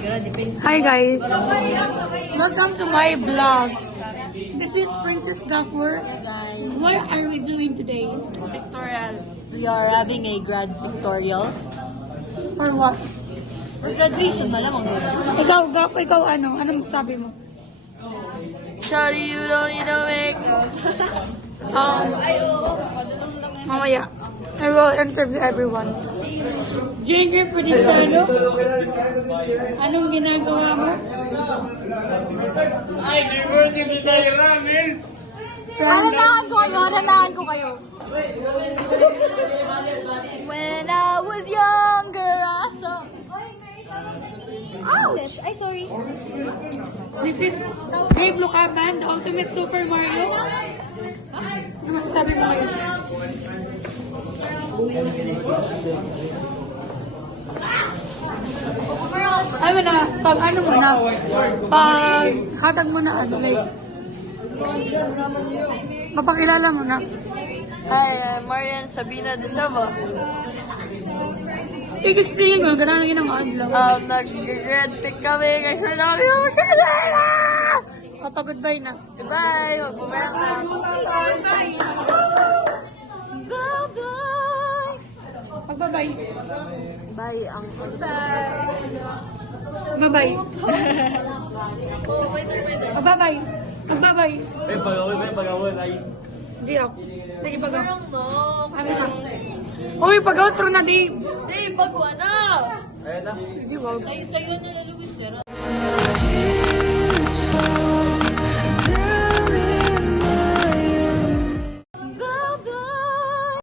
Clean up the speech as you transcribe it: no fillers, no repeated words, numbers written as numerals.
Hi guys, welcome to my vlog. This is Princess Gafur. What are we doing today? Pictorial. We are having a grad pictorial. Or what? For graduation na lang. Ikaw ano? Anong sabi mo? Shawty, you don't need to make Mamaya, I will interview everyone. Jigger Pudisano, anong ginagawa mo? Ay, di birthday na tayo ramen! Hanahan ko kayo. When I was younger, I saw... Ouch! Ay, sorry. This is Dave Lucaban, the ultimate Super Mario. Ano masasabi mo ngayon? Ay mo na, pag hatag mo na like, mapakilala mo na. Hi, I'm Marian Sabina de Sava. I-explain ko, gano'n ang ginang adlaw. Nag-grad pick kami kasi na kami Goodbye na. Goodbye! Magpumayang na. Bye-bye! Bye-bye! Magbabay. Bye, ang bye! Magbabay. Magbabay. Magbabay. May pag-awal, ayos. Hindi ako. Nag-ibagaw. Parang no. Ano na? Uy, pag-outro na, Dave. Di, pagwa na! Ayan na. Hindi, wag. Sa'yo na lang